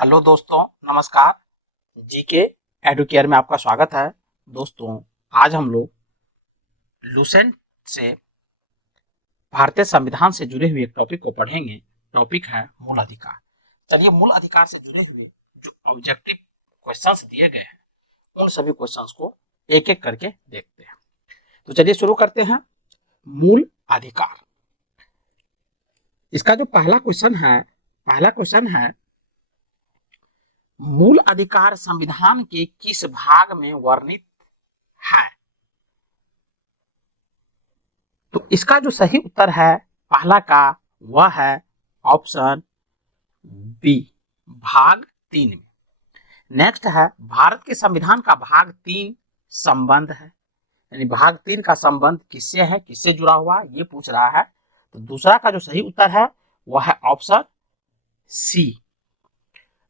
Hello दोस्तों, नमस्कार। GK Educare में आपका स्वागत है। दोस्तों, आज हम लोग लुसेंट से भारतीय संविधान से जुड़े हुए एक टॉपिक को पढ़ेंगे। टॉपिक है मूल अधिकार। चलिए, मूल अधिकार से जुड़े हुए जो ऑब्जेक्टिव क्वेश्चंस दिए गए हैं उन सभी क्वेश्चंस को एक एक करके देखते हैं। तो चलिए शुरू करते हैं। मूल अधिकार, इसका जो पहला क्वेश्चन है मूल अधिकार संविधान के किस भाग में वर्णित है? तो इसका जो सही उत्तर है पहला का वह है ऑप्शन बी, भाग 3 में। नेक्स्ट है भारत के संविधान का भाग 3 संबंध है, यानी भाग 3 का संबंध किससे है, किससे जुड़ा हुआ, ये पूछ रहा है। तो दूसरा का जो सही उत्तर है वह है ऑप्शन सी,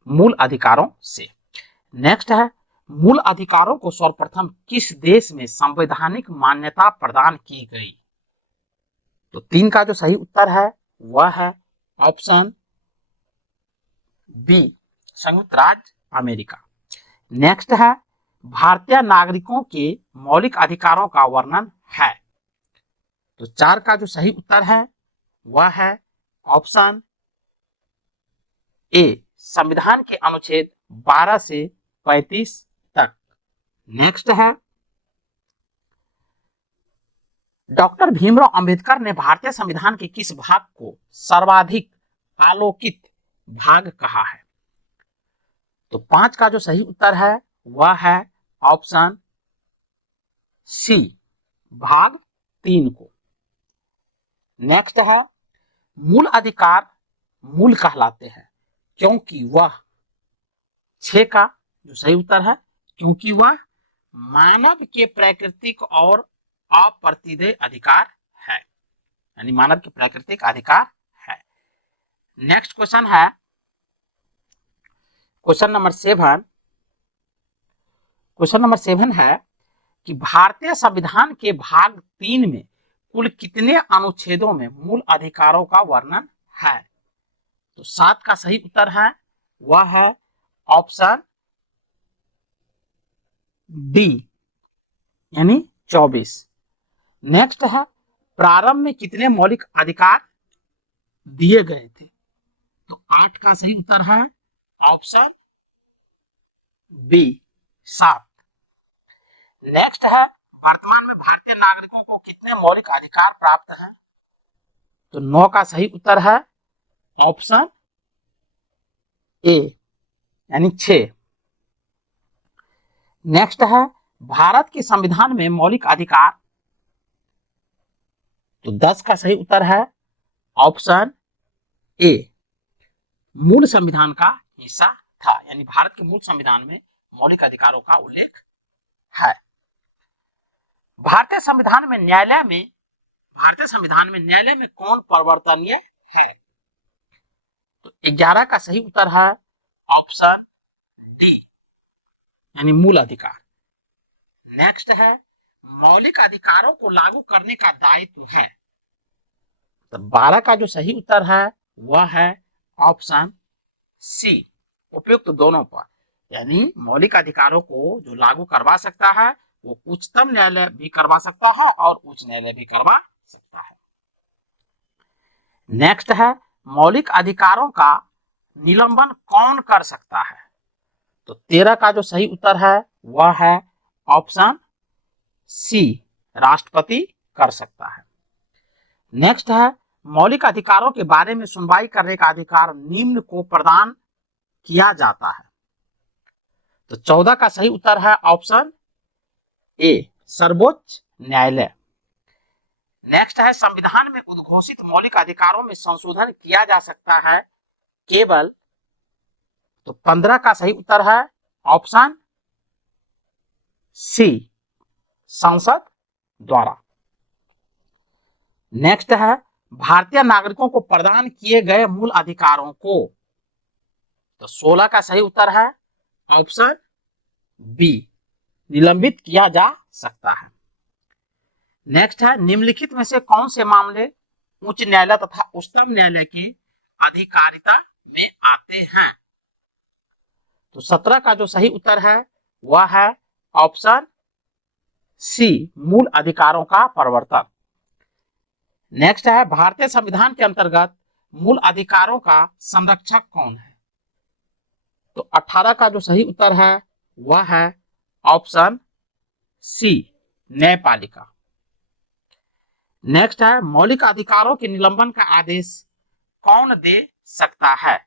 मूल अधिकारों से। नेक्स्ट है मूल अधिकारों को सर्वप्रथम किस देश में संवैधानिक मान्यता प्रदान की गई? तो 3 का जो सही उत्तर है वह है ऑप्शन बी, संयुक्त राज्य अमेरिका। नेक्स्ट है भारतीय नागरिकों के मौलिक अधिकारों का वर्णन है। तो 4 का जो सही उत्तर है वह है ऑप्शन ए, संविधान के अनुच्छेद 12 से 35 तक। नेक्स्ट है डॉक्टर भीमराव अंबेडकर ने भारतीय संविधान के किस भाग को सर्वाधिक आलोकित भाग कहा है? तो 5 का जो सही उत्तर है वह है ऑप्शन सी, भाग 3 को। नेक्स्ट है मूल अधिकार मूल कहलाते हैं क्योंकि वह, 6 का जो सही उत्तर है क्योंकि वह मानव के प्राकृतिक और अप्रतिदेय अधिकार है, यानी मानव के प्राकृतिक अधिकार है। नेक्स्ट क्वेश्चन है क्वेश्चन नंबर 7 है कि भारतीय संविधान के भाग 3 में कुल कितने अनुच्छेदों में मूल अधिकारों का वर्णन है? तो 7 का सही उत्तर है वह है ऑप्शन डी, यानी 24। नेक्स्ट है प्रारंभ में कितने मौलिक अधिकार दिए गए थे? तो 8 का सही उत्तर है ऑप्शन बी, 7। नेक्स्ट है वर्तमान में भारतीय नागरिकों को कितने मौलिक अधिकार प्राप्त हैं? तो 9 का सही उत्तर है ऑप्शन ए, यानी 6। नेक्स्ट है भारत के संविधान में मौलिक अधिकार। तो 10 का सही उत्तर है ऑप्शन ए, मूल संविधान का हिस्सा था, यानी भारत के मूल संविधान में मौलिक अधिकारों का उल्लेख है। भारतीय संविधान में न्यायालय में कौन परिवर्तनीय है? तो 11 का सही उत्तर है ऑप्शन डी, यानी मूल अधिकार। नेक्स्ट है मौलिक अधिकारों को लागू करने का दायित्व है। तो 12 का जो सही उत्तर है वह है ऑप्शन सी, उपयुक्त दोनों पर, यानी मौलिक अधिकारों को जो लागू करवा सकता है वो उच्चतम न्यायालय भी करवा सकता है और उच्च न्यायालय भी करवा सकता है। नेक्स्ट है मौलिक अधिकारों का निलंबन कौन कर सकता है? तो 13 का जो सही उत्तर है वह है ऑप्शन सी, राष्ट्रपति कर सकता है। नेक्स्ट है मौलिक अधिकारों के बारे में सुनवाई करने का अधिकार निम्न को प्रदान किया जाता है। तो 14 का सही उत्तर है ऑप्शन ए, सर्वोच्च न्यायालय। नेक्स्ट है संविधान में उद्घोषित मौलिक अधिकारों में संशोधन किया जा सकता है केवल। तो 15 का सही उत्तर है ऑप्शन सी, संसद द्वारा। नेक्स्ट है भारतीय नागरिकों को प्रदान किए गए मूल अधिकारों को। तो 16 का सही उत्तर है ऑप्शन बी, निलंबित किया जा सकता है। नेक्स्ट है निम्नलिखित में से कौन से मामले उच्च न्यायालय तथा उच्चतम न्यायालय की अधिकारिता में आते हैं? तो 17 का जो सही उत्तर है वह है ऑप्शन सी, मूल अधिकारों का प्रवर्तन। नेक्स्ट है भारतीय संविधान के अंतर्गत मूल अधिकारों का संरक्षक कौन है? तो 18 का जो सही उत्तर है वह है ऑप्शन सी, न्यायपालिका। नेक्स्ट है मौलिक अधिकारों के निलंबन का आदेश कौन दे सकता है?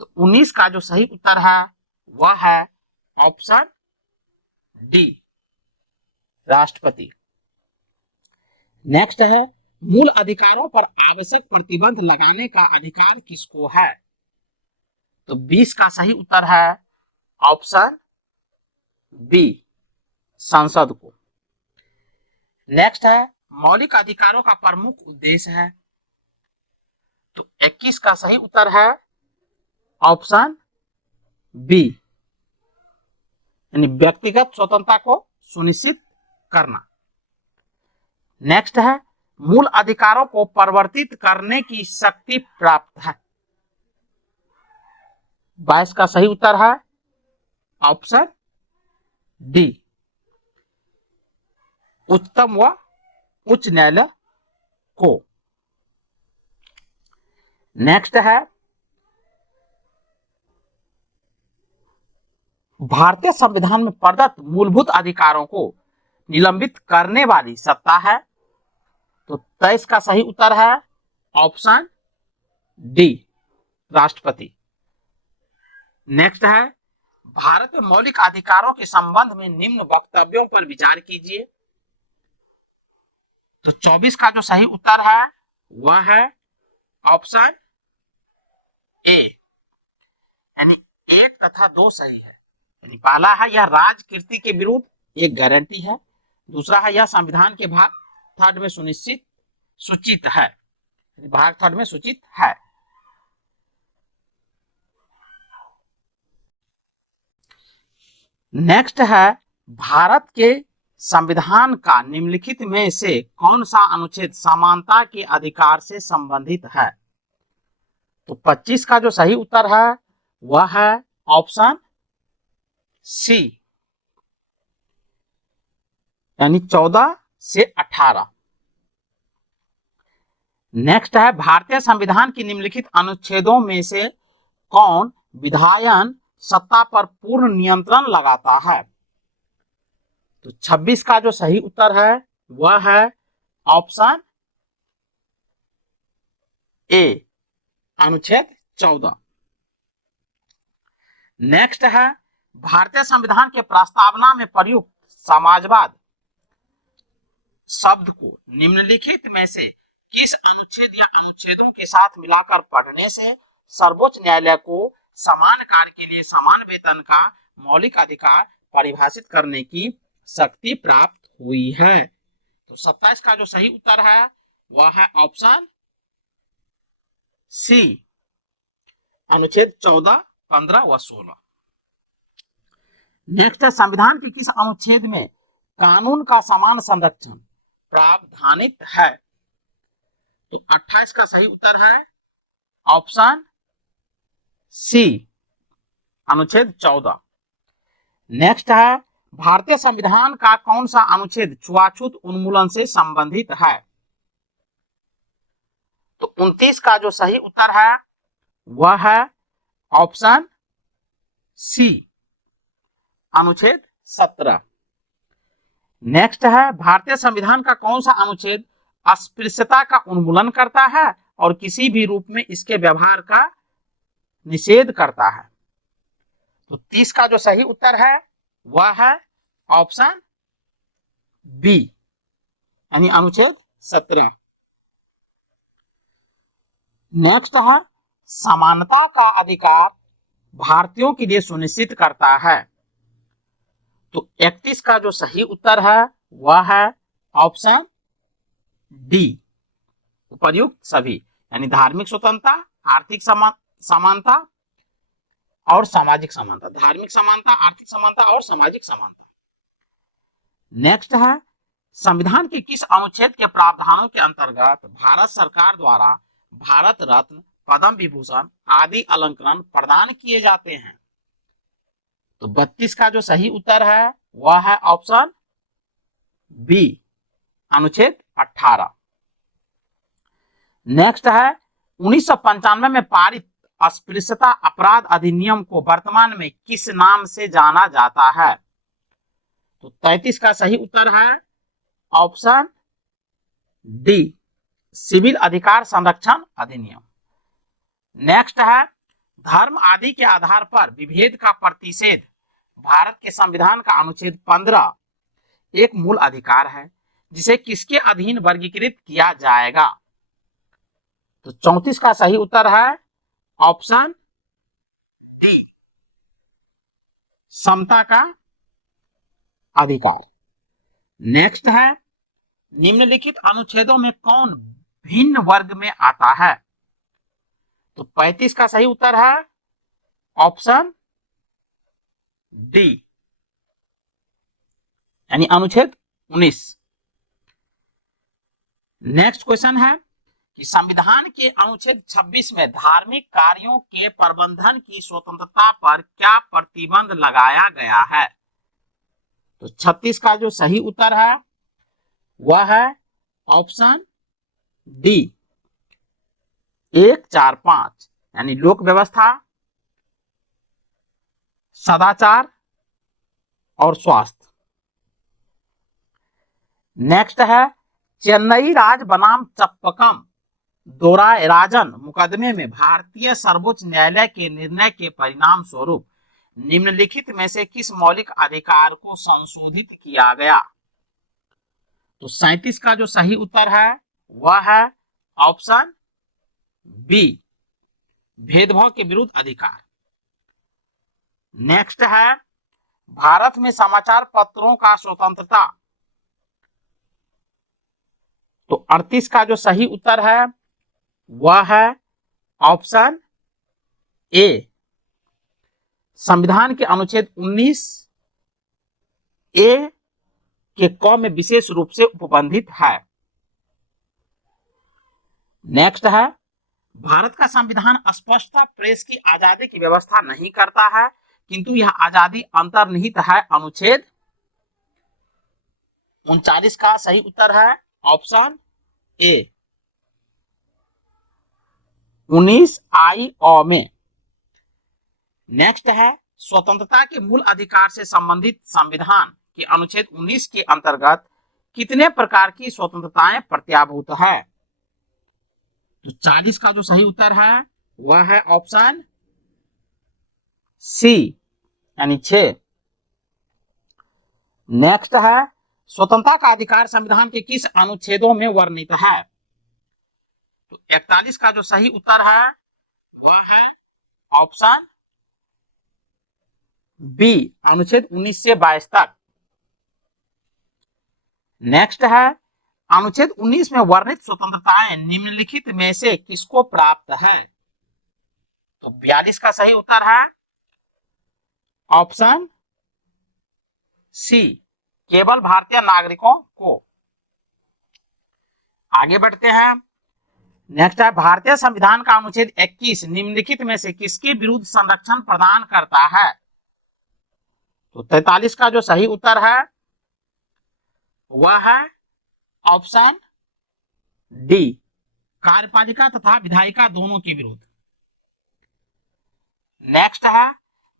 तो 19 का जो सही उत्तर है वह है ऑप्शन डी, राष्ट्रपति। नेक्स्ट है मूल अधिकारों पर आवश्यक प्रतिबंध लगाने का अधिकार किसको है? तो 20 का सही उत्तर है ऑप्शन बी, संसद को। नेक्स्ट है मौलिक अधिकारों का प्रमुख उद्देश्य है। तो 21 का सही उत्तर है ऑप्शन बी, यानी व्यक्तिगत स्वतंत्रता को सुनिश्चित करना। नेक्स्ट है मूल अधिकारों को परिवर्तित करने की शक्ति प्राप्त है। 22 का सही उत्तर है ऑप्शन डी, उच्चतम व उच्च न्यायालय को। नेक्स्ट है भारतीय संविधान में प्रदत्त मूलभूत अधिकारों को निलंबित करने वाली सत्ता है। तो 23 का सही उत्तर है ऑप्शन डी, राष्ट्रपति। नेक्स्ट है भारत में मौलिक अधिकारों के संबंध में निम्न वक्तव्यों पर विचार कीजिए। तो 24 का जो सही उत्तर है वह है ऑप्शन ए, यानी 1 तथा 2 सही है। यानी पहला है यह राजकीर्ति के विरुद्ध एक गारंटी है, दूसरा है यह संविधान के भाग 3 में सूचित है, भाग 3 में सूचित है। नेक्स्ट है भारत के संविधान का निम्नलिखित में से कौन सा अनुच्छेद समानता के अधिकार से संबंधित है? तो 25 का जो सही उत्तर है वह है ऑप्शन सी, यानी 14 से 18। नेक्स्ट है भारतीय संविधान के निम्नलिखित अनुच्छेदों में से कौन विधायन सत्ता पर पूर्ण नियंत्रण लगाता है? तो 26 का जो सही उत्तर है वह है ऑप्शन ए, अनुच्छेद 14। नेक्स्ट है भारतीय संविधान के प्रस्तावना में प्रयुक्त समाजवाद शब्द को निम्नलिखित में से किस अनुच्छेद या अनुच्छेदों के साथ मिलाकर पढ़ने से सर्वोच्च न्यायालय को समान कार्य के लिए समान वेतन का मौलिक अधिकार परिभाषित करने की शक्ति प्राप्त हुई है? तो 27 का जो सही उत्तर है वह है ऑप्शन सी, अनुच्छेद 14, 15 व 16। नेक्स्ट है संविधान के किस अनुच्छेद में कानून का समान संरक्षण प्रावधानित है? तो 28 का सही उत्तर है ऑप्शन सी, अनुच्छेद 14। नेक्स्ट है भारतीय संविधान का कौन सा अनुच्छेद छुआछूत उन्मूलन से संबंधित है? तो 29 का जो सही उत्तर है वह है ऑप्शन सी, अनुच्छेद 17। नेक्स्ट है भारतीय संविधान का कौन सा अनुच्छेद अस्पृश्यता का उन्मूलन करता है और किसी भी रूप में इसके व्यवहार का निषेध करता है? तो 30 का जो सही उत्तर है वह है ऑप्शन बी, यानी अनुच्छेद 17। नेक्स्ट है समानता का अधिकार भारतीयों के लिए सुनिश्चित करता है। तो 31 का जो सही उत्तर है वह है ऑप्शन डी, उपर्युक्त सभी, यानी धार्मिक स्वतंत्रता, आर्थिक समानता और सामाजिक समानता, धार्मिक समानता, आर्थिक समानता और सामाजिक समानता। नेक्स्ट है संविधान के किस अनुच्छेद के प्रावधानों के अंतर्गत भारत सरकार द्वारा भारत रत्न, पद्म विभूषण आदि अलंकरण प्रदान किए जाते हैं? तो 32 का जो सही उत्तर है वह है ऑप्शन बी, अनुच्छेद 18। नेक्स्ट है 1995 में पारित अस्पृश्यता अपराध अधिनियम को वर्तमान में किस नाम से जाना जाता है? तो 33 का सही उत्तर है ऑप्शन डी, सिविल अधिकार संरक्षण अधिनियम। नेक्स्ट है धर्म आदि के आधार पर विभेद का प्रतिषेध भारत के संविधान का अनुच्छेद 15 एक मूल अधिकार है जिसे किसके अधीन वर्गीकृत किया जाएगा? तो 34 का सही उत्तर है ऑप्शन डी, समता का अधिकार। नेक्स्ट है निम्नलिखित अनुच्छेदों में कौन भिन्न वर्ग में आता है? तो 35 का सही उत्तर है ऑप्शन डी, यानी अनुच्छेद 19। नेक्स्ट क्वेश्चन है कि संविधान के अनुच्छेद 26 में धार्मिक कार्यों के प्रबंधन की स्वतंत्रता पर क्या प्रतिबंध लगाया गया है? तो 36 का जो सही उत्तर है वह है ऑप्शन डी, 1, 4, 5, यानी लोक व्यवस्था, सदाचार और स्वास्थ्य। नेक्स्ट है चेन्नई राज बनाम चप्पकम दोरायराजन मुकदमे में भारतीय सर्वोच्च न्यायालय के निर्णय के परिणाम स्वरूप निम्नलिखित में से किस मौलिक अधिकार को संशोधित किया गया? तो 37 का जो सही उत्तर है वह है ऑप्शन बी, भेदभाव के विरुद्ध अधिकार। नेक्स्ट है भारत में समाचार पत्रों का स्वतंत्रता। तो 38 का जो सही उत्तर है वह है ऑप्शन ए, संविधान के अनुच्छेद 19 ए के क में विशेष रूप से उपबंधित है। नेक्स्ट है भारत का संविधान स्पष्टतः प्रेस की आजादी की व्यवस्था नहीं करता है, किंतु यह आजादी अंतर्निहित है। अनुच्छेद 39 का सही उत्तर है ऑप्शन ए, 19 आई अ में। नेक्स्ट है स्वतंत्रता के मूल अधिकार से संबंधित संविधान के अनुच्छेद 19 के अंतर्गत कितने प्रकार की स्वतंत्रताएं प्रत्याभूत है? तो 40 का जो सही उत्तर है वह है ऑप्शन सी, यानी 6। नेक्स्ट है स्वतंत्रता का अधिकार संविधान के किस अनुच्छेदों में वर्णित है? तो 41 का जो सही उत्तर है वह है ऑप्शन बी, अनुच्छेद 19 से 22 तक। नेक्स्ट है अनुच्छेद 19 में वर्णित स्वतंत्रताएं निम्नलिखित में से किसको प्राप्त है? तो 42 का सही उत्तर है ऑप्शन सी, केवल भारतीय नागरिकों को। आगे बढ़ते हैं। नेक्स्ट है भारतीय संविधान का अनुच्छेद 21 निम्नलिखित में से किसके विरुद्ध संरक्षण प्रदान करता है? तो 43 का जो सही उत्तर है वह है ऑप्शन डी, कार्यपालिका तथा विधायिका दोनों के विरुद्ध। नेक्स्ट है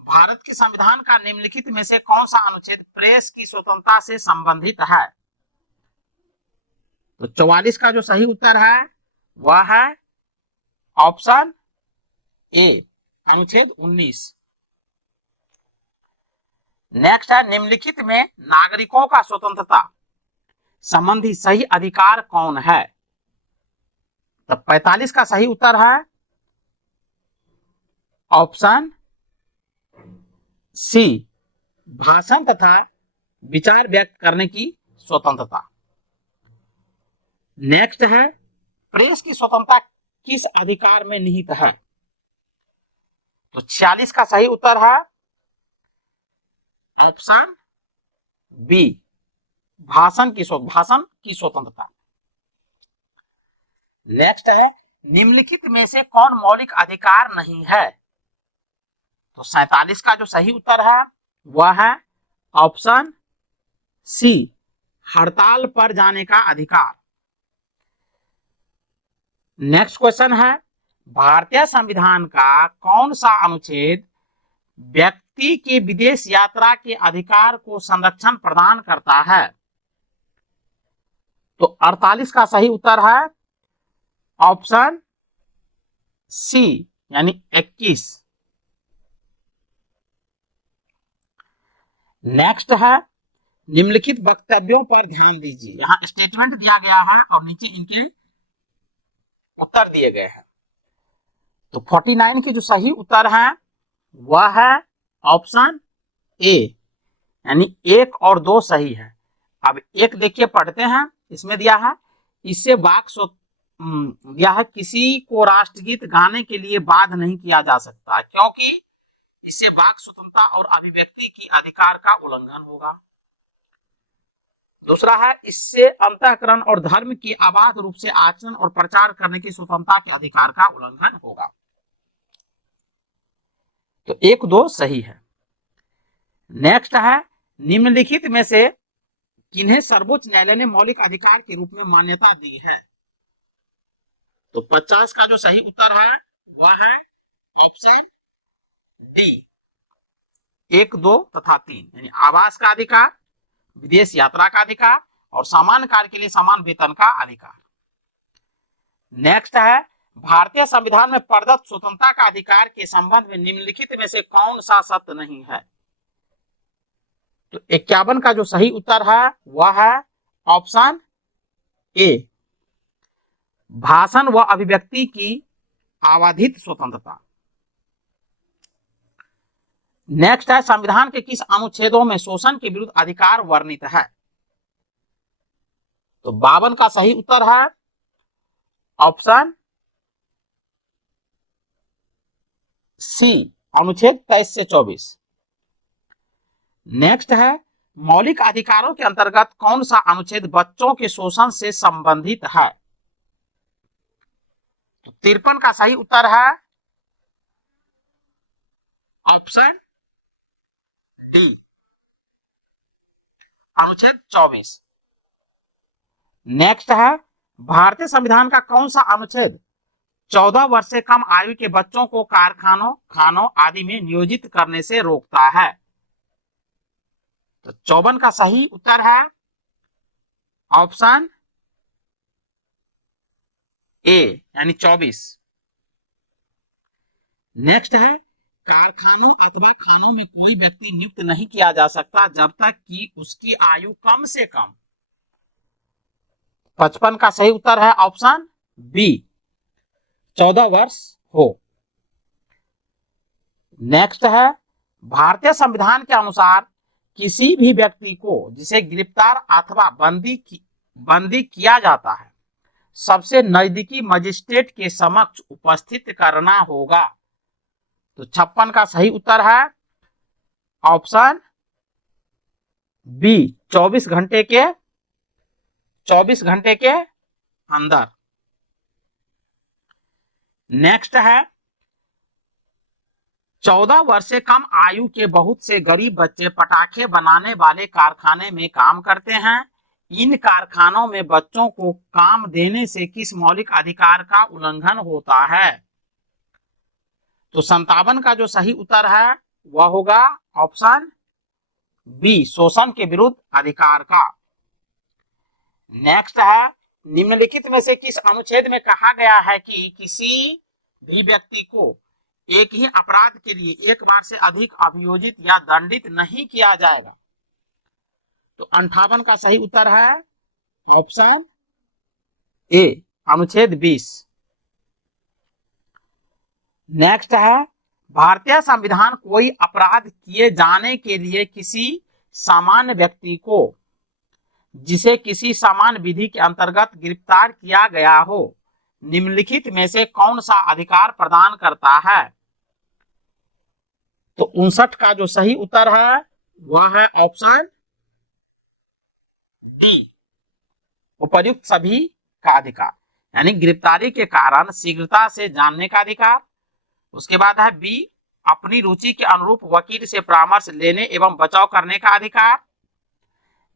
भारत के संविधान का निम्नलिखित में से कौन सा अनुच्छेद प्रेस की स्वतंत्रता से संबंधित है? तो 44 का जो सही उत्तर है वह है ऑप्शन ए, अनुच्छेद 19। नेक्स्ट है निम्नलिखित में नागरिकों का स्वतंत्रता संबंधी सही अधिकार कौन है? तो 45 का सही उत्तर है ऑप्शन सी, भाषण तथा विचार व्यक्त करने की स्वतंत्रता। नेक्स्ट है प्रेस की स्वतंत्रता किस अधिकार में निहित है? तो 46 का सही उत्तर है ऑप्शन बी, भाषण की स्वतंत्रता। नेक्स्ट है निम्नलिखित में से कौन मौलिक अधिकार नहीं है? तो 47 का जो सही उत्तर है वह है ऑप्शन सी, हड़ताल पर जाने का अधिकार। नेक्स्ट क्वेश्चन है, भारतीय संविधान का कौन सा अनुच्छेद व्यक्ति के विदेश यात्रा के अधिकार को संरक्षण प्रदान करता है? तो 48 का सही उत्तर है ऑप्शन सी यानी 21। नेक्स्ट है, निम्नलिखित वक्तव्यों पर ध्यान दीजिए। यहां स्टेटमेंट दिया गया है और नीचे इनके उत्तर दिए गए हैं। तो 49 के जो सही उत्तर है वह है ऑप्शन ए, यानी 1 और 2 सही है। अब एक देखिए पढ़ते हैं, इसमें दिया है इससे वाक दिया है, किसी को राष्ट्रगीत गाने के लिए बाध्य नहीं किया जा सकता क्योंकि इससे वाक स्वतंत्रता और अभिव्यक्ति की अधिकार का उल्लंघन होगा। दूसरा है, इससे अंतःकरण और धर्म की अबाध रूप से आचरण और प्रचार करने की स्वतंत्रता के अधिकार का उल्लंघन होगा। तो 1, 2 सही है। नेक्स्ट है, निम्नलिखित में से किन्हें सर्वोच्च न्यायालय ने मौलिक अधिकार के रूप में मान्यता दी है? तो 50 का जो सही उत्तर है वह है ऑप्शन डी, 1, 2 तथा 3, यानी आवास का अधिकार, विदेश यात्रा का अधिकार और समान कार्य के लिए समान वेतन का अधिकार। नेक्स्ट है, भारतीय संविधान में प्रदत्त स्वतंत्रता का अधिकार के संबंध में निम्नलिखित में से कौन सा सत्य नहीं है? तो 51 का जो सही उत्तर है वह है ऑप्शन ए, भाषण व अभिव्यक्ति की अबाधित स्वतंत्रता। नेक्स्ट है, संविधान के किस अनुच्छेदों में शोषण के विरुद्ध अधिकार वर्णित है? तो 52 का सही उत्तर है ऑप्शन सी, अनुच्छेद 23 से 24। नेक्स्ट है, मौलिक अधिकारों के अंतर्गत कौन सा अनुच्छेद बच्चों के शोषण से संबंधित है? तो 53 का सही उत्तर है ऑप्शन डी, अनुच्छेद 24। नेक्स्ट है, भारतीय संविधान का कौन सा अनुच्छेद 14 वर्ष से कम आयु के बच्चों को कारखानों, खानों आदि में नियोजित करने से रोकता है? तो 54 का सही उत्तर है ऑप्शन ए, यानी 24। नेक्स्ट है, कारखानों अथवा खानों में कोई व्यक्ति नियुक्त नहीं किया जा सकता जब तक कि उसकी आयु कम से कम 55 का सही उत्तर है ऑप्शन बी, 14 वर्ष हो। नेक्स्ट है, भारतीय संविधान के अनुसार किसी भी व्यक्ति को जिसे गिरफ्तार अथवा बंदी किया जाता है सबसे नजदीकी मजिस्ट्रेट के समक्ष उपस्थित करना होगा। तो 56 का सही उत्तर है ऑप्शन बी, 24 घंटे के अंदर। नेक्स्ट है, 14 वर्ष से कम आयु के बहुत से गरीब बच्चे पटाखे बनाने वाले कारखाने में काम करते हैं। इन कारखानों में बच्चों को काम देने से किस मौलिक अधिकार का उल्लंघन होता है? तो 57 का जो सही उत्तर है वह होगा ऑप्शन बी, शोषण के विरुद्ध अधिकार का। नेक्स्ट है, निम्नलिखित में से किस अनुच्छेद में कहा गया है कि किसी भी व्यक्ति को एक ही अपराध के लिए एक बार से अधिक अभियोजित या दंडित नहीं किया जाएगा? तो 58 का सही उत्तर है ऑप्शन ए, अनुच्छेद 20। नेक्स्ट है, भारतीय संविधान कोई अपराध किए जाने के लिए किसी सामान्य व्यक्ति को जिसे किसी समान विधि के अंतर्गत गिरफ्तार किया गया हो निम्नलिखित में से कौन सा अधिकार प्रदान करता है? तो 59 का जो सही उत्तर है वह है ऑप्शन डी, उपर्युक्त सभी का अधिकार, यानी गिरफ्तारी के कारण शीघ्रता से जानने का अधिकार। उसके बाद है बी, अपनी रुचि के अनुरूप वकील से परामर्श लेने एवं बचाव करने का अधिकार।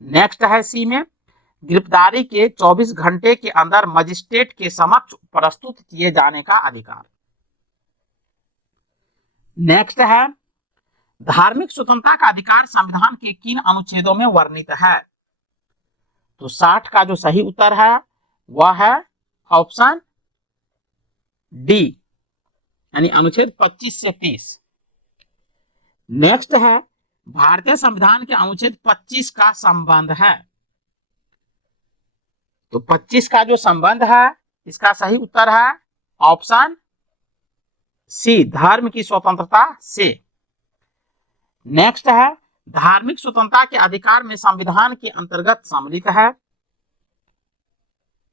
नेक्स्ट है सी में, गिरफ्तारी के 24 घंटे के अंदर मजिस्ट्रेट के समक्ष प्रस्तुत किए जाने का अधिकार। नेक्स्ट है, धार्मिक स्वतंत्रता का अधिकार संविधान के किन अनुच्छेदों में वर्णित है? तो 60 का जो सही उत्तर है वह है ऑप्शन डी, यानी अनुच्छेद 25 से 30। नेक्स्ट है, भारतीय संविधान के अनुच्छेद 25 का संबंध है। तो 25 का जो संबंध है इसका सही उत्तर है ऑप्शन सी, धर्म की स्वतंत्रता से। नेक्स्ट है, धार्मिक स्वतंत्रता के अधिकार में संविधान के अंतर्गत सम्मिलित है।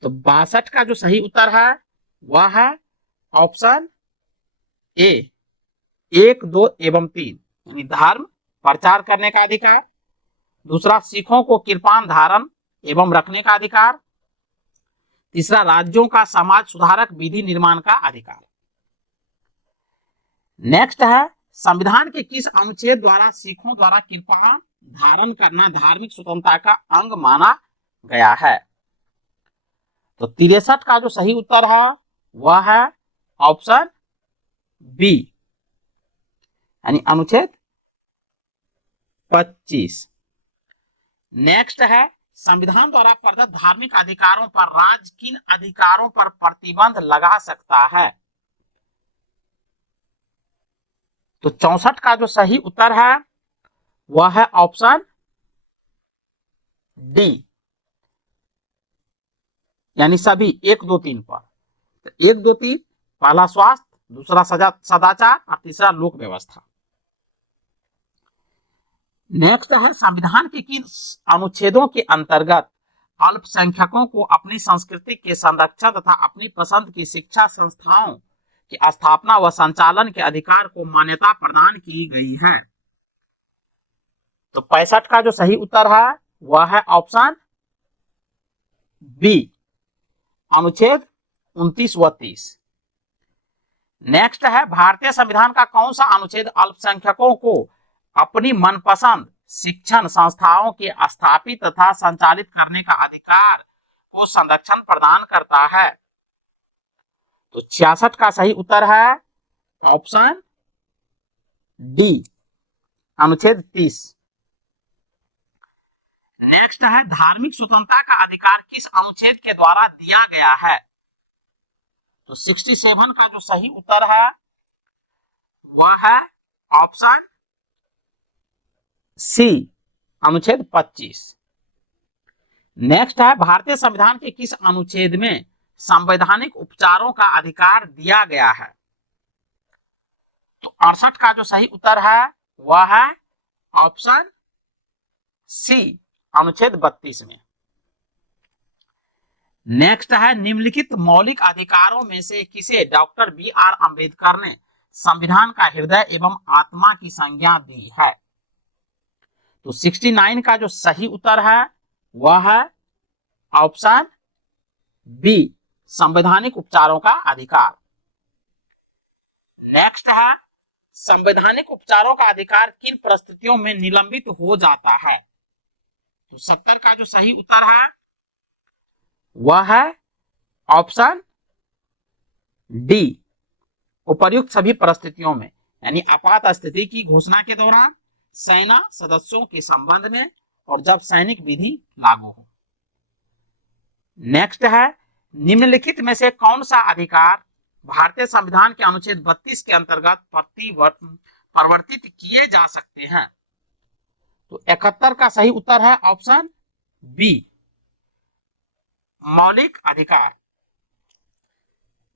तो 62 का जो सही उत्तर है वह है ऑप्शन ए, 1, 2 एवं 3, यानी धर्म प्रचार करने का अधिकार। दूसरा, सिखों को कृपाण धारण एवं रखने का अधिकार। तीसरा, राज्यों का समाज सुधारक विधि निर्माण का अधिकार। नेक्स्ट है, संविधान के किस अनुच्छेद द्वारा सिखों द्वारा कृपाण धारण करना धार्मिक स्वतंत्रता का अंग माना गया है? तो 63 का जो सही उत्तर है वह है ऑप्शन बी, यानी अनुच्छेद 25। नेक्स्ट है, संविधान द्वारा प्रदत्त धार्मिक अधिकारों पर राज्य किन अधिकारों पर प्रतिबंध लगा सकता है? तो 64 का जो सही उत्तर है वह है ऑप्शन डी, यानी सभी 1, 2, 3 पर। तो 1, 2, 3, पहला स्वास्थ्य, दूसरा सदाचार और तीसरा लोक व्यवस्था। नेक्स्ट है, संविधान के किन अनुच्छेदों के अंतर्गत अल्पसंख्यकों को अपनी संस्कृति के संरक्षण तथा अपनी पसंद की शिक्षा संस्थाओं की स्थापना व संचालन के अधिकार को मान्यता प्रदान की गई है? तो 65 का जो सही उत्तर है वह है ऑप्शन बी, अनुच्छेद 29 व 30। नेक्स्ट है, भारतीय संविधान का कौन सा अनुच्छेद अल्पसंख्यकों को अपनी मनपसंद शिक्षण संस्थाओं के स्थापित तथा संचालित करने का अधिकार को संरक्षण प्रदान करता है? तो 66 का सही उत्तर है ऑप्शन डी, अनुच्छेद 30। नेक्स्ट है, धार्मिक स्वतंत्रता का अधिकार किस अनुच्छेद के द्वारा दिया गया है? तो 67 का जो सही उत्तर है वह है ऑप्शन सी, अनुच्छेद 25। नेक्स्ट है, भारतीय संविधान के किस अनुच्छेद में संवैधानिक उपचारों का अधिकार दिया गया है? तो 68 का जो सही उत्तर है वह है ऑप्शन सी, अनुच्छेद 32 में। नेक्स्ट है, निम्नलिखित मौलिक अधिकारों में से किसे डॉक्टर बी.आर. अंबेडकर ने संविधान का हृदय एवं आत्मा की संज्ञा दी है? तो 69 का जो सही उत्तर है वह है ऑप्शन बी, संवैधानिक उपचारों का अधिकार। नेक्स्ट है, संवैधानिक उपचारों का अधिकार किन परिस्थितियों में निलंबित हो जाता है? तो 70 का जो सही उत्तर है वह है ऑप्शन डी, उपर्युक्त सभी परिस्थितियों में, यानी आपात स्थिति की घोषणा के दौरान, सेना सदस्यों के संबंध में और जब सैनिक विधि लागू हो। नेक्स्ट है, निम्नलिखित में से कौन सा अधिकार भारतीय संविधान के अनुच्छेद 32 के अंतर्गत परिवर्तित किए जा सकते हैं? तो 71 का सही उत्तर है ऑप्शन बी, मौलिक अधिकार।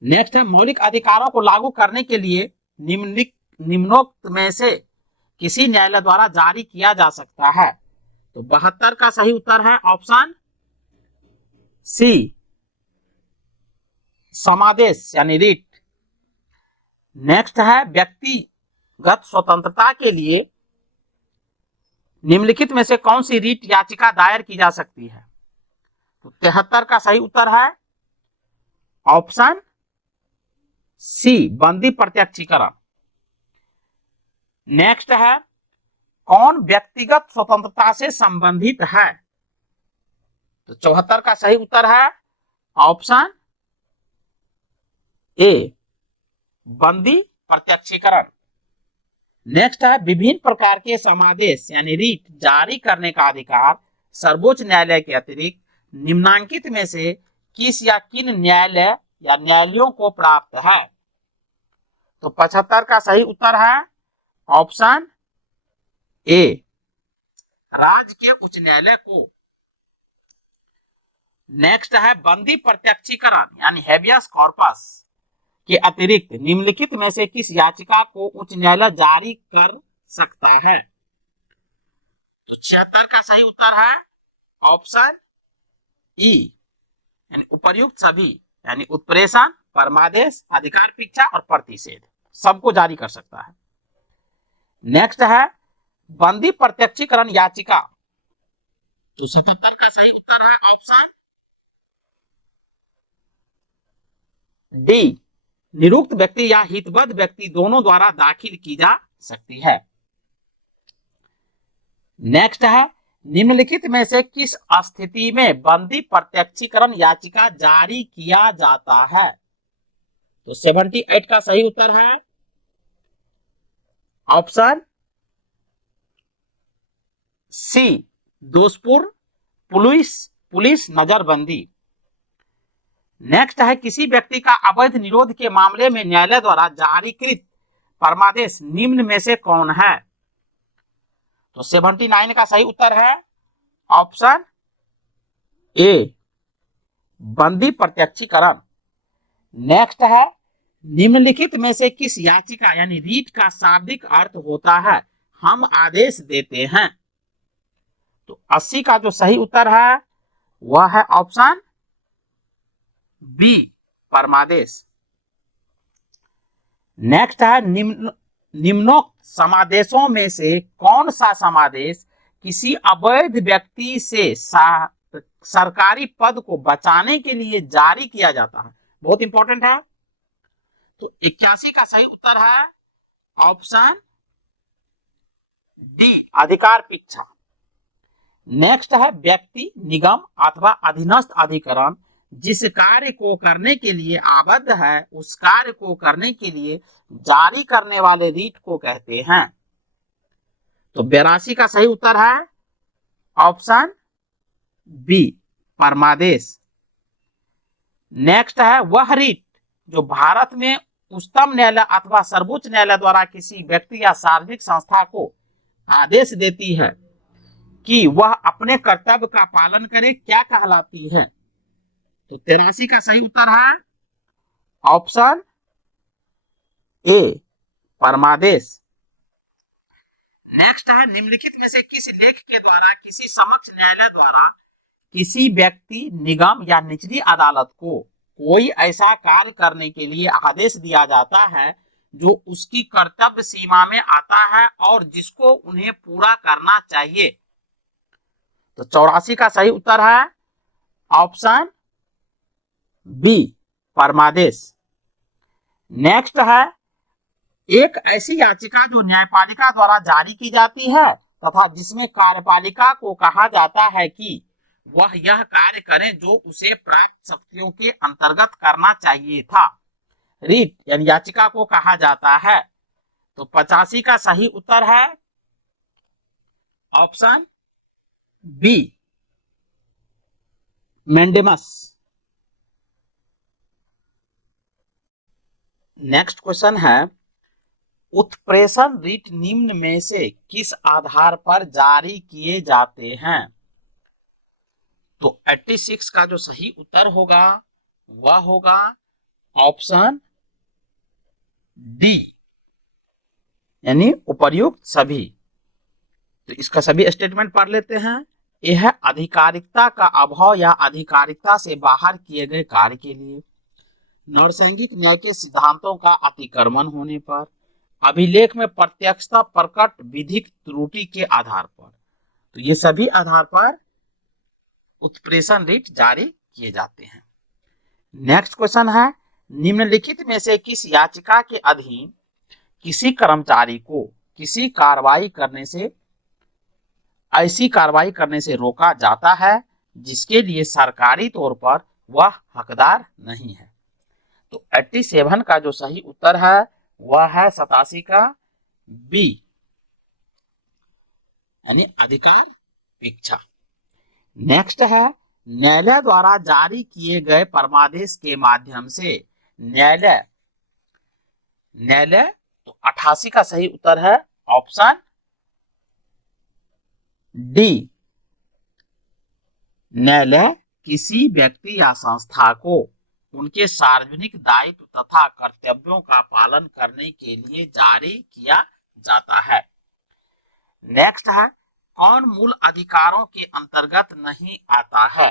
नेक्स्ट है, मौलिक अधिकारों को लागू करने के लिए निम्नोक्त में से किसी न्यायालय द्वारा जारी किया जा सकता है? तो 72 का सही उत्तर है ऑप्शन सी, समादेश यानी रिट। नेक्स्ट है, व्यक्तिगत स्वतंत्रता के लिए निम्नलिखित में से कौन सी रिट याचिका दायर की जा सकती है? तो 73 का सही उत्तर है ऑप्शन सी, बंदी प्रत्यक्षीकरण। नेक्स्ट है कौन व्यक्तिगत स्वतंत्रता से संबंधित है? तो 74 का सही उत्तर है ऑप्शन ए बंदी प्रत्यक्षीकरण। नेक्स्ट है विभिन्न प्रकार के समादेश यानी रीट जारी करने का अधिकार सर्वोच्च न्यायालय के अतिरिक्त निम्नांकित में से किस या किन न्यायालय या न्यायालयों को प्राप्त है? तो 75 का सही उत्तर है ऑप्शन ए राज्य के उच्च न्यायालय को। नेक्स्ट है बंदी प्रत्यक्षीकरण यानी हेबियस कॉर्पस के अतिरिक्त निम्नलिखित में से किस याचिका को उच्च न्यायालय जारी कर सकता है? तो 76 का सही उत्तर है ऑप्शन ई यानी उपर्युक्त सभी यानी उत्प्रेषण, परमादेश, अधिकार परीक्षा और प्रतिषेध सबको जारी कर सकता है। नेक्स्ट है बंदी प्रत्यक्षीकरण याचिका। तो 77 का सही उत्तर है ऑप्शन डी निरुक्त व्यक्ति या हितबद्ध व्यक्ति दोनों द्वारा दाखिल की जा सकती है। नेक्स्ट है निम्नलिखित में से किस स्थिति में बंदी प्रत्यक्षीकरण याचिका जारी किया जाता है? तो 78 का सही उत्तर है ऑप्शन सी दोषपूर्ण पुलिस नजरबंदी। नेक्स्ट है किसी व्यक्ति का अवैध निरोध के मामले में न्यायालय द्वारा जारीकृत परमादेश निम्न में से कौन है? तो 79 का सही उत्तर है ऑप्शन ए बंदी प्रत्यक्षीकरण। नेक्स्ट है निम्नलिखित में से किस याचिका यानी रीट का शाब्दिक अर्थ होता है हम आदेश देते हैं? तो 80 का जो सही उत्तर है वह है ऑप्शन बी परमादेश। नेक्स्ट है निम्नोक्त समादेशों में से कौन सा समादेश किसी अवैध व्यक्ति से सरकारी पद को बचाने के लिए जारी किया जाता है? बहुत इंपॉर्टेंट है। तो 81 का सही उत्तर है ऑप्शन डी अधिकार परीक्षा। नेक्स्ट है व्यक्ति, निगम अथवा अधीनस्थ अधिकरण जिस कार्य को करने के लिए आबद्ध है उस कार्य को करने के लिए जारी करने वाले रीट को कहते हैं। तो 82 का सही उत्तर है ऑप्शन बी परमादेश। नेक्स्ट है वह रीट जो भारत में उच्चतम न्यायालय अथवा सर्वोच्च न्यायालय द्वारा किसी व्यक्ति या सार्वजनिक संस्था को आदेश देती है कि वह अपने कर्तव्य का पालन करे क्या कहलाती है? तो 83 का सही उत्तर है ऑप्शन ए परमादेश। नेक्स्ट है निम्नलिखित में से किस लेख के द्वारा किसी समक्ष न्यायालय द्वारा किसी व्यक्ति, निगम या निचली अदालत को कोई ऐसा कार्य करने के लिए आदेश दिया जाता है जो उसकी कर्तव्य सीमा में आता है और जिसको उन्हें पूरा करना चाहिए? तो 84 का सही उत्तर है ऑप्शन बी परमादेश। नेक्स्ट है एक ऐसी याचिका जो न्यायपालिका द्वारा जारी की जाती है तथा जिसमें कार्यपालिका को कहा जाता है कि वह यह कार्य करें जो उसे प्राप्त शक्तियों के अंतर्गत करना चाहिए था, रीट यानी याचिका को कहा जाता है। तो 85 का सही उत्तर है option B mandamus. Next question है उत्प्रेषण रीट निम्न में से किस आधार पर जारी किए जाते हैं? तो 86 का जो सही उत्तर होगा वह होगा ऑप्शन डी यानी उपर्युक्त सभी। तो इसका सभी स्टेटमेंट पढ़ लेते हैं। यह अधिकारिकता का अभाव या अधिकारिकता से बाहर किए गए कार्य के लिए, नैसर्गिक न्याय के सिद्धांतों का अतिक्रमण होने पर, अभिलेख में प्रत्यक्षता प्रकट विधिक त्रुटि के आधार पर। तो ये सभी आधार पर उत्प्रेषण रीट जारी किए जाते हैं। नेक्स्ट क्वेश्चन है निम्नलिखित में से किस याचिका के अधीन किसी कर्मचारी को किसी कार्रवाई करने से ऐसी कार्रवाई करने से रोका जाता है जिसके लिए सरकारी तौर पर वह हकदार नहीं है। तो 87 का जो सही उत्तर है वह है 87 का बी, यानी अधिकार भिक्षा। नेक्स्ट है, न्यायालय द्वारा जारी किए गए परमादेश के माध्यम से न्यायालय तो 88 का सही उत्तर है ऑप्शन डी। न्यायालय किसी व्यक्ति या संस्था को उनके सार्वजनिक दायित्व तथा कर्तव्यों का पालन करने के लिए जारी किया जाता है। नेक्स्ट है, कौन मूल अधिकारों के अंतर्गत नहीं आता है?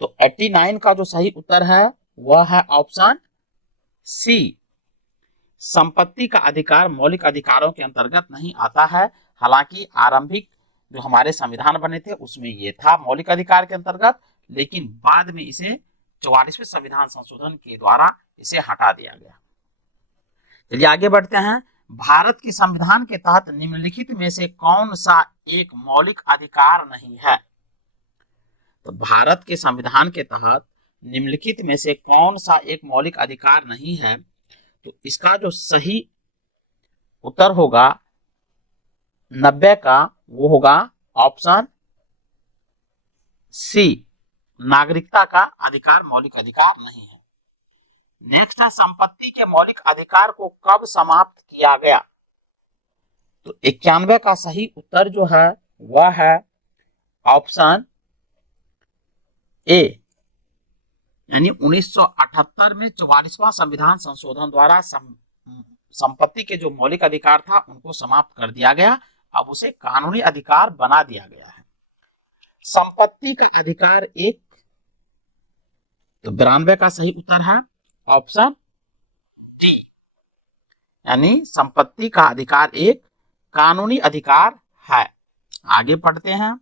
तो 89 का जो सही उत्तर है वह है ऑप्शन सी, संपत्ति का अधिकार मौलिक अधिकारों के अंतर्गत नहीं आता है। हालांकि आरंभिक जो हमारे संविधान बने थे उसमें ये था मौलिक अधिकार के अंतर्गत, लेकिन बाद में इसे 44वें संविधान संशोधन के द्वारा इसे हटा दिया गया। चलिए आगे बढ़ते हैं। भारत के संविधान के तहत निम्नलिखित में से कौन सा एक मौलिक अधिकार नहीं है? तो भारत के संविधान के तहत निम्नलिखित में से कौन सा एक मौलिक अधिकार नहीं है? तो इसका जो सही उत्तर होगा 90 का वो होगा ऑप्शन सी, नागरिकता का अधिकार मौलिक अधिकार नहीं है। नेक्स्ट है, संपत्ति के मौलिक अधिकार को कब समाप्त किया गया? तो 91 का सही उत्तर जो है वह है ऑप्शन ए, यानी 1978 में 44वां संविधान संशोधन द्वारा संपत्ति के जो मौलिक अधिकार था उनको समाप्त कर दिया गया, अब उसे कानूनी अधिकार बना दिया गया है। संपत्ति का अधिकार एक, तो 92 का सही उत्तर है ऑप्शन डी, यानी संपत्ति का अधिकार एक कानूनी अधिकार है। आगे पढ़ते हैं।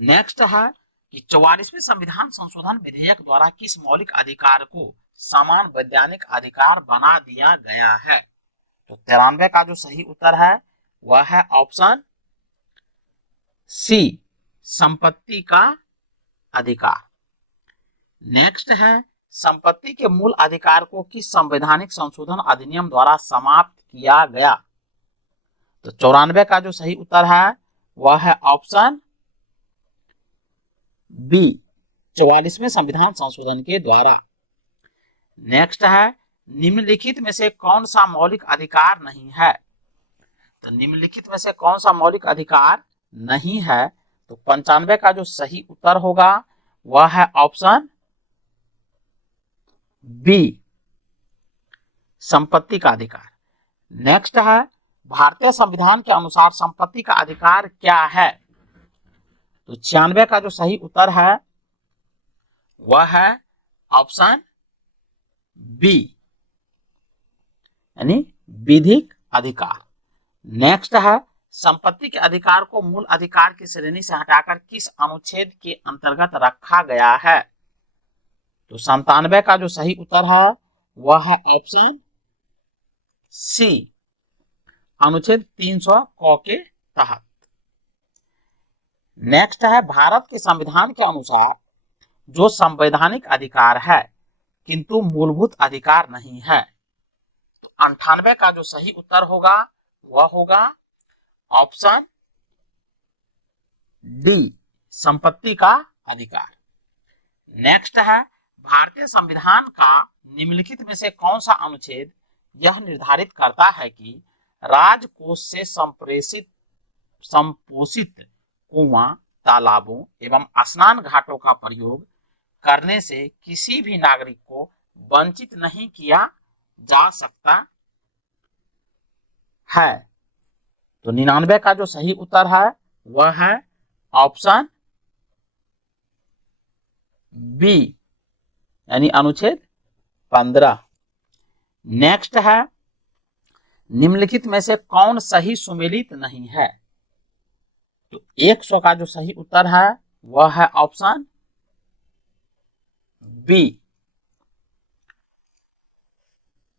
नेक्स्ट है कि 44वें संविधान संशोधन विधेयक द्वारा किस मौलिक अधिकार को समान वैधानिक अधिकार बना दिया गया है? तो 93 का जो सही उत्तर है वह है ऑप्शन सी, संपत्ति का अधिकार। नेक्स्ट है, संपत्ति के मूल अधिकार को किस संवैधानिक संशोधन अधिनियम द्वारा समाप्त किया गया? तो 94 का जो सही उत्तर है वह है ऑप्शन बी, 44वें संविधान संशोधन के द्वारा। नेक्स्ट है, निम्नलिखित में से कौन सा मौलिक अधिकार नहीं है? तो निम्नलिखित में से कौन सा मौलिक अधिकार नहीं है? तो 95 का जो सही उत्तर होगा वह है ऑप्शन बी, संपत्ति का अधिकार। नेक्स्ट है, भारतीय संविधान के अनुसार संपत्ति का अधिकार क्या है? तो 96 का जो सही उत्तर है वह है ऑप्शन बी, यानी विधिक अधिकार। नेक्स्ट है, संपत्ति के अधिकार को मूल अधिकार की श्रेणी से हटाकर किस अनुच्छेद के अंतर्गत रखा गया है? तो 97 का जो सही उत्तर है वह है ऑप्शन सी, अनुच्छेद 300 क के तहत। नेक्स्ट है, भारत के संविधान के अनुसार जो संवैधानिक अधिकार है किंतु मूलभूत अधिकार नहीं है, तो 98 का जो सही उत्तर होगा वह होगा ऑप्शन डी, संपत्ति का अधिकार। नेक्स्ट है, भारतीय संविधान का निम्नलिखित में से कौन सा अनुच्छेद यह निर्धारित करता है कि राजकोष से संपोषित कुआं, तालाबों एवं स्नान घाटों का प्रयोग करने से किसी भी नागरिक को वंचित नहीं किया जा सकता है? तो 99 का जो सही उत्तर है वह है ऑप्शन बी, यानी अनुच्छेद 15। नेक्स्ट है, निम्नलिखित में से कौन सही सुमेलित नहीं है? तो 100 का जो सही उत्तर है वह है ऑप्शन बी,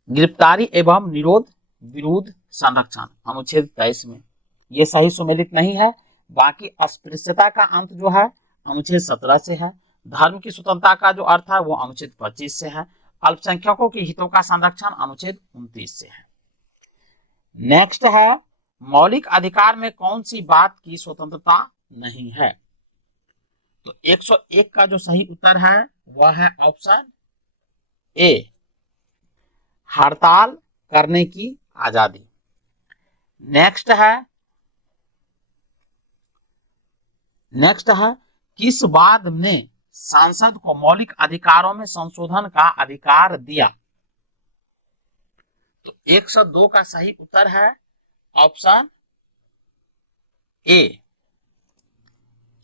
गिरफ्तारी एवं निरोध विरुद्ध संरक्षण अनुच्छेद 23 में, ये सही सुमेलित नहीं है। बाकी अस्पृश्यता का अंत जो है अनुच्छेद 17 से है। धर्म की स्वतंत्रता का जो अर्थ है वो अनुच्छेद 25 से है। अल्पसंख्यकों के हितों का संरक्षण अनुच्छेद 29 से है। नेक्स्ट है, मौलिक अधिकार में कौन सी बात की स्वतंत्रता नहीं है? तो 101 का जो सही उत्तर है वह है ऑप्शन ए, हड़ताल करने की आजादी। नेक्स्ट है किस वाद ने सांसद को मौलिक अधिकारों में संशोधन का अधिकार दिया? तो 102 का सही उत्तर है ऑप्शन ए,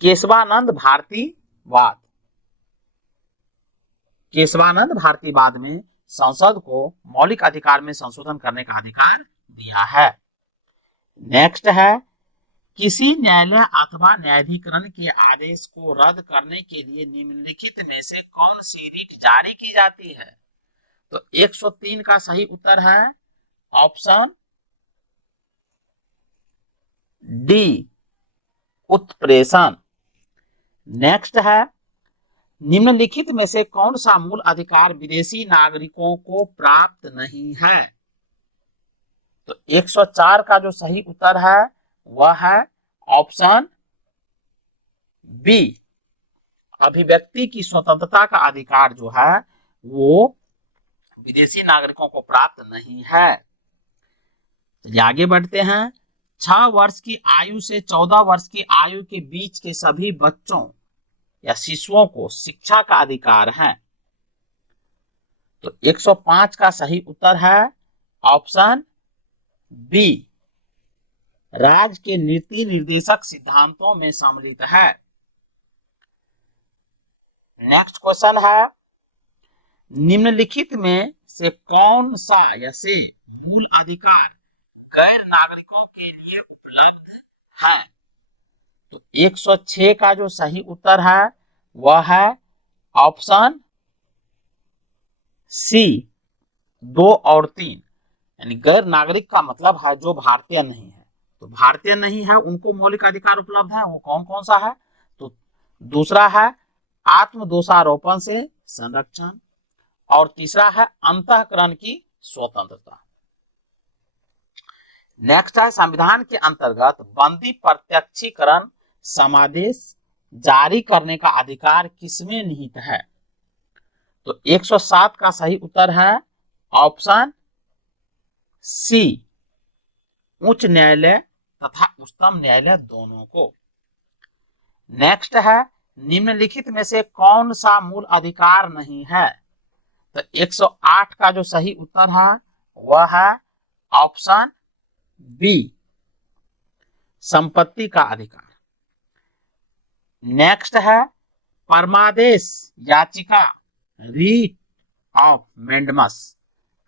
केशवानंद भारतीवाद। केशवानंद भारतीवाद में संसद को मौलिक अधिकार में संशोधन करने का अधिकार दिया है। नेक्स्ट है, किसी न्यायालय अथवा न्यायाधिकरण के आदेश को रद्द करने के लिए निम्नलिखित में से कौन सी रीट जारी की जाती है? तो 103 का सही उत्तर है ऑप्शन डी, उत्प्रेषण। नेक्स्ट है, निम्नलिखित में से कौन सा मूल अधिकार विदेशी नागरिकों को प्राप्त नहीं है? तो 104 का जो सही उत्तर है वह है ऑप्शन बी, अभिव्यक्ति की स्वतंत्रता का अधिकार जो है वो विदेशी नागरिकों को प्राप्त नहीं है। तो आगे बढ़ते हैं। 6 वर्ष की आयु से 14 वर्ष की आयु के बीच के सभी बच्चों या शिशुओं को शिक्षा का अधिकार है। तो 105 का सही उत्तर है ऑप्शन बी, राज्य के नीति निर्देशक सिद्धांतों में सम्मिलित है। नेक्स्ट क्वेश्चन है, निम्नलिखित में से कौन सा या से मूल अधिकार गैर नागरिकों के लिए उपलब्ध है? तो 106 का जो सही उत्तर है वह है ऑप्शन सी, 2 और 3। यानी गैर नागरिक का मतलब है जो भारतीय नहीं है। तो भारतीय नहीं है उनको मौलिक अधिकार उपलब्ध है, वो कौन कौन सा है? तो दूसरा है आत्म दोषारोपण से संरक्षण, और तीसरा है अंतःकरण की स्वतंत्रता। नेक्स्ट है, संविधान के अंतर्गत बंदी प्रत्यक्षीकरण समादेश जारी करने का अधिकार किसमें निहित है? तो 107 का सही उत्तर है ऑप्शन सी, उच्च न्यायालय तथा उच्चतम न्यायालय दोनों को। नेक्स्ट है, निम्नलिखित में से कौन सा मूल अधिकार नहीं है? तो 108 का जो सही उत्तर है वह है ऑप्शन बी, संपत्ति का अधिकार। नेक्स्ट है, परमादेश याचिका रीट ऑफ मैंडमस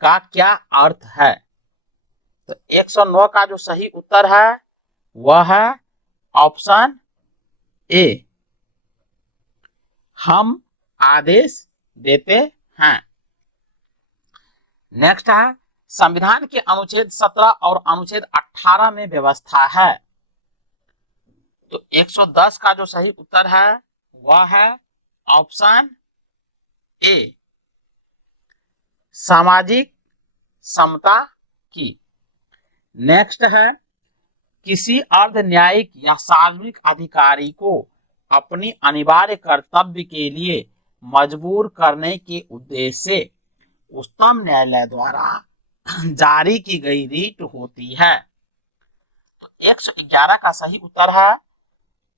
का क्या अर्थ है? तो 109 का जो सही उत्तर है वह है ऑप्शन ए, हम आदेश देते हैं। नेक्स्ट है, संविधान के अनुच्छेद 17 और अनुच्छेद 18 में व्यवस्था है। तो 110 का जो सही उत्तर है वह है ऑप्शन ए, सामाजिक समता की। नेक्स्ट है, किसी अर्ध न्यायिक या सार्वजनिक अधिकारी को अपनी अनिवार्य कर्तव्य के लिए मजबूर करने के उद्देश्य से उच्चतम न्यायालय द्वारा जारी की गई रीट होती है। तो 111 का सही उत्तर है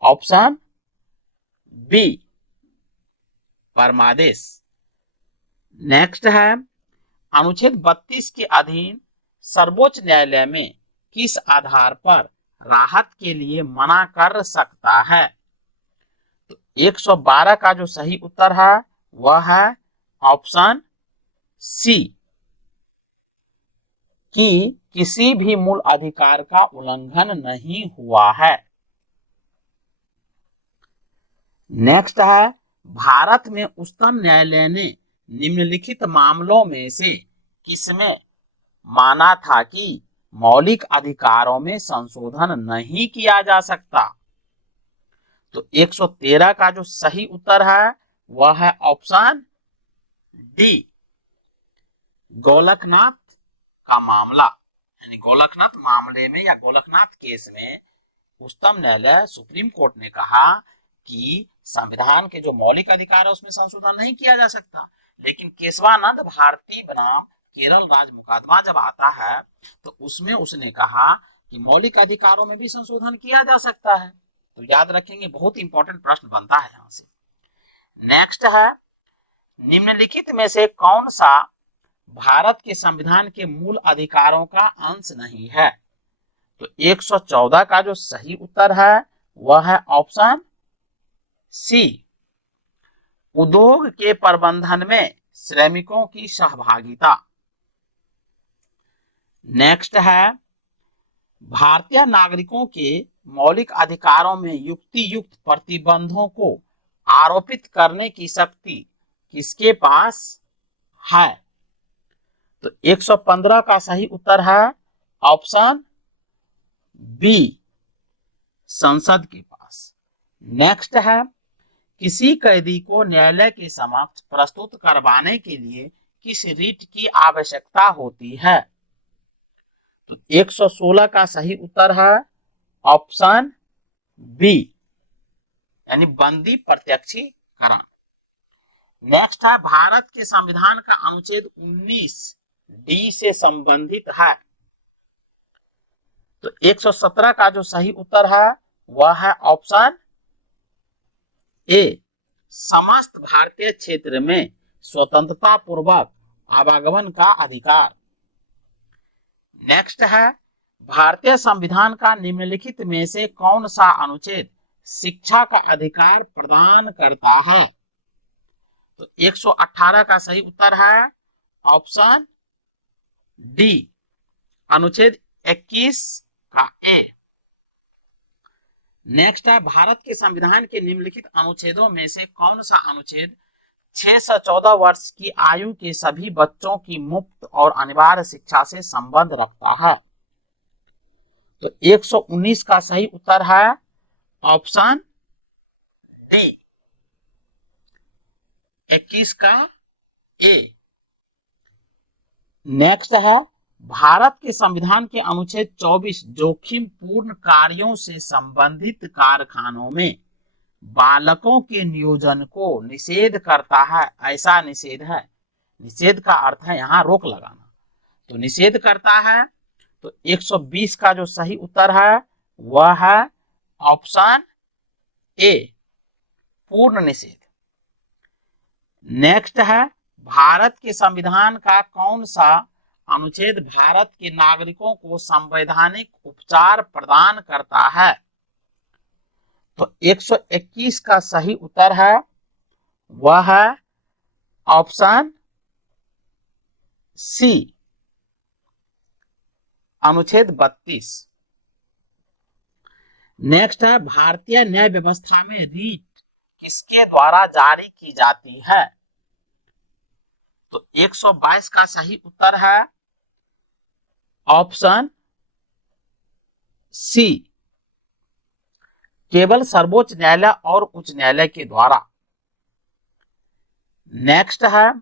ऑप्शन बी, परमादेश। नेक्स्ट है, अनुच्छेद 32 के अधीन सर्वोच्च न्यायालय में किस आधार पर राहत के लिए मना कर सकता है? तो 112 का जो सही उत्तर है वह है ऑप्शन सी, कि किसी भी मूल अधिकार का उल्लंघन नहीं हुआ है। नेक्स्ट है, भारत में उच्चतम न्यायालय ने निम्नलिखित मामलों में से किसमें माना था कि मौलिक अधिकारों में संशोधन नहीं किया जा सकता। तो 113 का जो सही उत्तर है वह है ऑप्शन डी, गोलकनाथ का मामला। यानी गोलकनाथ मामले में या गोलकनाथ केस में उच्चतम न्यायालय सुप्रीम कोर्ट ने कहा कि संविधान के जो मौलिक अधिकार है उसमें संशोधन नहीं किया जा सकता, लेकिन केशवानंद भारती बनाम केरल राज्य मुकदमा जब आता है तो उसमें उसने कहा कि मौलिक अधिकारों में भी संशोधन किया जा सकता है। तो याद रखेंगे, बहुत इंपॉर्टेंट प्रश्न बनता है यहां से। नेक्स्ट है, निम्नलिखित में से कौन सा भारत के संविधान के मूल अधिकारों का अंश नहीं है? तो 114 का जो सही उत्तर है वह है ऑप्शन सी, उद्योग के प्रबंधन में श्रमिकों की सहभागिता। नेक्स्ट है, भारतीय नागरिकों के मौलिक अधिकारों में युक्ति युक्त प्रतिबंधों को आरोपित करने की शक्ति किसके पास है? तो 115 का सही उत्तर है ऑप्शन बी, संसद के पास। नेक्स्ट है, किसी कैदी को न्यायालय के समक्ष प्रस्तुत करवाने के लिए किस रीट की आवश्यकता होती है? तो 116 का सही उत्तर है ऑप्शन बी, यानी बंदी प्रत्यक्षीकरण। नेक्स्ट है, भारत के संविधान का अनुच्छेद 19 डी से संबंधित है। तो 117 का जो सही उत्तर है वह है ऑप्शन ए, समस्त भारतीय क्षेत्र में स्वतंत्रता पूर्वक आवागमन का अधिकार। नेक्स्ट है, भारतीय संविधान का निम्नलिखित में से कौन सा अनुच्छेद शिक्षा का अधिकार प्रदान करता है? तो 118 का सही उत्तर है ऑप्शन डी, अनुच्छेद 21 का ए। नेक्स्ट है, भारत के संविधान के निम्नलिखित अनुच्छेदों में से कौन सा अनुच्छेद 6 से 14 वर्ष की आयु के सभी बच्चों की मुफ्त और अनिवार्य शिक्षा से संबंध रखता है? तो 119 का सही उत्तर है ऑप्शन डी, 21 का ए। नेक्स्ट है, भारत के संविधान के अनुच्छेद 24 जोखिम पूर्ण कार्यों से संबंधित कारखानों में बालकों के नियोजन को निषेध करता है। ऐसा निषेध है, निषेध का अर्थ है यहाँ रोक लगाना, तो निषेध करता है। तो 120 का जो सही उत्तर है वह है ऑप्शन ए, पूर्ण निषेध। नेक्स्ट है, भारत के संविधान का कौन सा अनुच्छेद भारत के नागरिकों को संवैधानिक उपचार प्रदान करता है? तो 121 का सही उत्तर है वह है ऑप्शन सी, अनुच्छेद 32। नेक्स्ट है, भारतीय न्याय व्यवस्था में रीट किसके द्वारा जारी की जाती है? तो 122 का सही उत्तर है ऑप्शन सी, केवल सर्वोच्च न्यायालय और उच्च न्यायालय के द्वारा। नेक्स्ट है,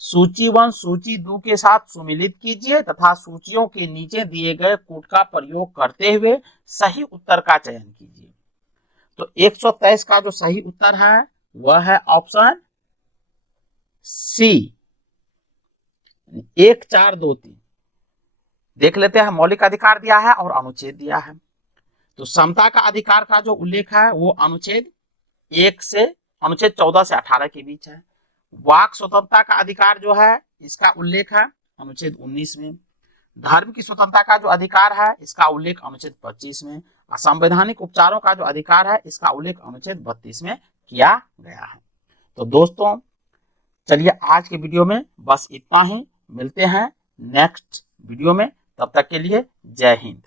सूची 1 सूची 2 के साथ सुमिलित कीजिए तथा सूचियों के नीचे दिए गए कूट का प्रयोग करते हुए सही उत्तर का चयन कीजिए। तो 123 का जो सही उत्तर है वह है ऑप्शन सी, 1 4 2 3। देख लेते हैं, मौलिक अधिकार दिया है और अनुच्छेद दिया है। तो समता का अधिकार का जो उल्लेख है वो अनुच्छेद 1 से अनुच्छेद 14 से 18 के बीच है। वाक स्वतंत्रता का अधिकार जो है इसका उल्लेख है अनुच्छेद 19 में। धर्म की स्वतंत्रता का जो अधिकार है इसका उल्लेख अनुच्छेद 25 में। संवैधानिक उपचारों का जो अधिकार है इसका उल्लेख अनुच्छेद 32 में किया गया है। तो दोस्तों चलिए आज के वीडियो में बस इतना ही, मिलते हैं नेक्स्ट वीडियो में, तब तक के लिए जय हिंद।